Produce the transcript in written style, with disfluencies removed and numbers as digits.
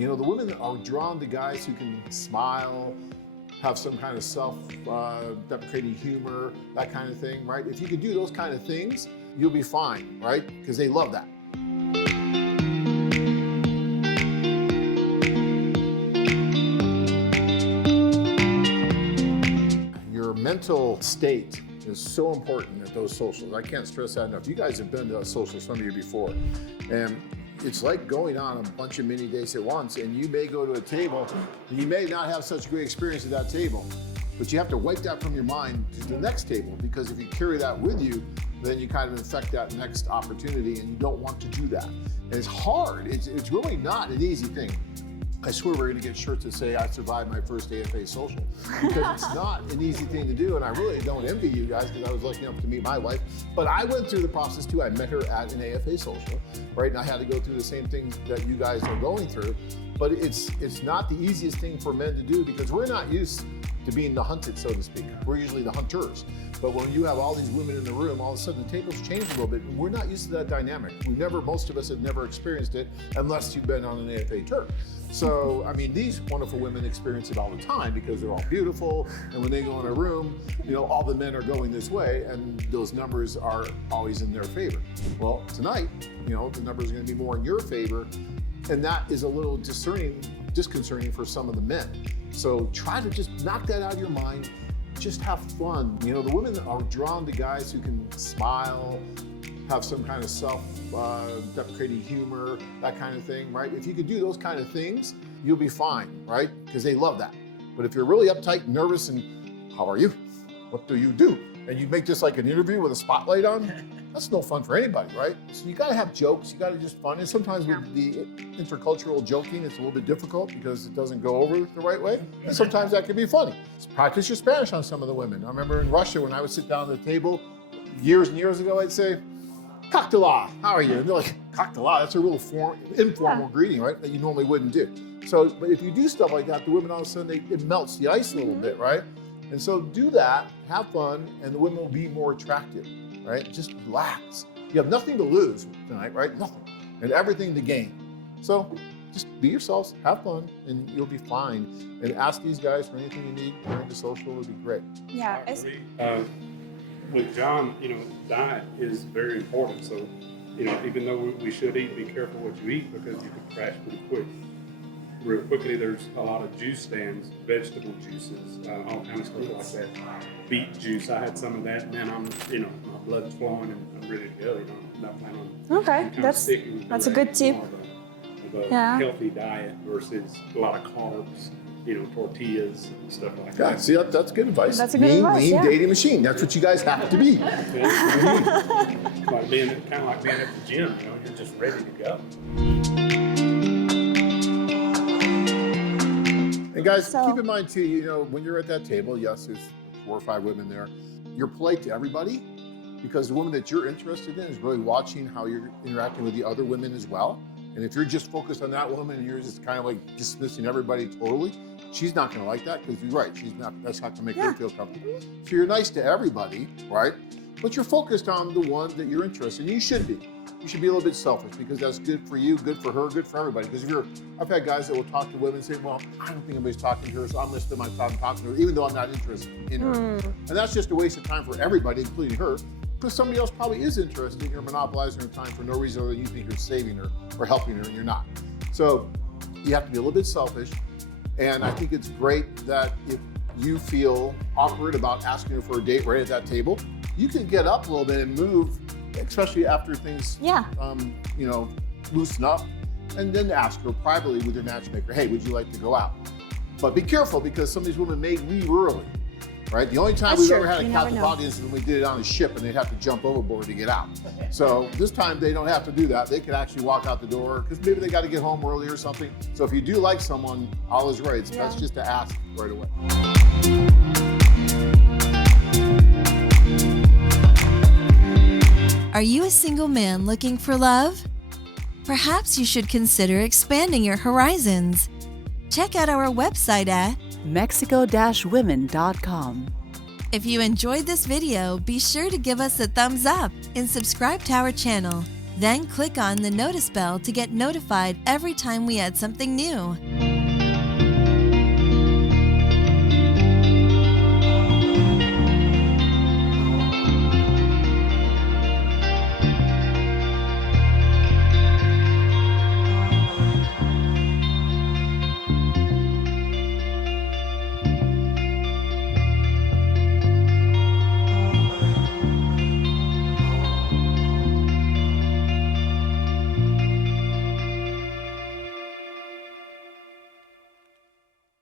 You know, the women are drawn to guys who can smile, have some kind of self-deprecating humor, that kind of thing, right? If you can do those kind of things, you'll be fine, right? Because they love that. Your mental state is so important at those socials. I can't stress that enough. You guys have been to a social, some of you before, and it's like going on a bunch of mini dates at once, and you may go to a table, and you may not have such a great experience at that table, but you have to wipe that from your mind to the next table, because if you carry that with you, then you kind of infect that next opportunity, and you don't want to do that. And it's hard. It's really not an easy thing. I swear we're gonna get shirts that say I survived my first AFA social, because it's not an easy thing to do, and I really don't envy you guys, because I was lucky enough to meet my wife. But I went through the process too. I met her at an AFA social, right? And I had to go through the same things that you guys are going through. But it's not the easiest thing for men to do, because we're not used to being the hunted, so to speak. We're usually the hunters. But when you have all these women in the room, all of a sudden the tables change a little bit. We're not used to that dynamic. Most of us have never experienced it unless you've been on an AFA tour. So, I mean, these wonderful women experience it all the time because they're all beautiful. And when they go in a room, you know, all the men are going this way, and those numbers are always in their favor. Well, tonight, you know, the numbers are going to be more in your favor. And that is a little disconcerting for some of the men. So try to just knock that out of your mind. Just have fun. You know, the women are drawn to guys who can smile, have some kind of self-deprecating humor, that kind of thing, right? If you could do those kind of things, you'll be fine, right? Because they love that. But if you're really uptight, nervous, and how are you? What do you do? And you make this like an interview with a spotlight on, that's no fun for anybody, right? So you gotta have jokes, you gotta just fun. And sometimes with the intercultural joking, it's a little bit difficult because it doesn't go over the right way. And sometimes that can be funny. Practice your Spanish on some of the women. I remember in Russia when I would sit down at the table years and years ago, I'd say, "Cocktaila, how are you?" And they're like, "Cocktaila," that's a real informal greeting, right? That you normally wouldn't do. So, but if you do stuff like that, the women all of a sudden, it melts the ice a little bit, right? And so do that, have fun, and the women will be more attractive, right? Just relax. You have nothing to lose tonight, right? Nothing. And everything to gain. So just be yourselves, have fun, and you'll be fine. And ask these guys for anything you need during the social, would be great. Yeah. With John, you know, diet is very important. So, you know, even though we should eat, be careful what you eat, because you can crash pretty quick. Real quickly, there's a lot of juice stands, vegetable juices, all kinds of stuff like that. Beet juice, I had some of that, and then my blood's flowing and I'm ready to go. You know, I'm not planning on. Okay, that's a good tip. Of a healthy diet versus a lot of carbs, you know, tortillas and stuff like that. Yeah, see, that's good advice. That's a good advice, lean yeah. dating machine. That's what you guys have to be. Like being at the gym, you know, you're just ready to go. And guys, keep in mind too, you know, when you're at that table, yes, there's 4 or 5 women there. You're polite to everybody, because the woman that you're interested in is really watching how you're interacting with the other women as well. And if you're just focused on that woman and you're just kind of like dismissing everybody totally, she's not going to like that, because you're right. That's not going to make her feel comfortable. So you're nice to everybody, right? But you're focused on the one that you're interested in. You should be. You should be a little bit selfish, because that's good for you, good for her, good for everybody. Because I've had guys that will talk to women and say, well, I don't think anybody's talking to her, so I'm going to spend my time talking to her, even though I'm not interested in her. And that's just a waste of time for everybody, including her, because somebody else probably is interested, and you're monopolizing her time for no reason other than you think you're saving her or helping her, and you're not. So you have to be a little bit selfish. And I think it's great that if you feel awkward about asking her for a date right at that table, you can get up a little bit and move, especially after things, you know, loosen up, and then ask her privately with your matchmaker, hey, would you like to go out? But be careful, because some of these women may leave early, right? The only time we've ever had a captive audience is when we did it on a ship and they'd have to jump overboard to get out. So this time they don't have to do that. They can actually walk out the door, because maybe they got to get home early or something. So if you do like someone, all is right. It's best just to ask right away. Are you a single man looking for love? Perhaps you should consider expanding your horizons. Check out our website at mexico-women.com. If you enjoyed this video, be sure to give us a thumbs up and subscribe to our channel. Then click on the notice bell to get notified every time we add something new.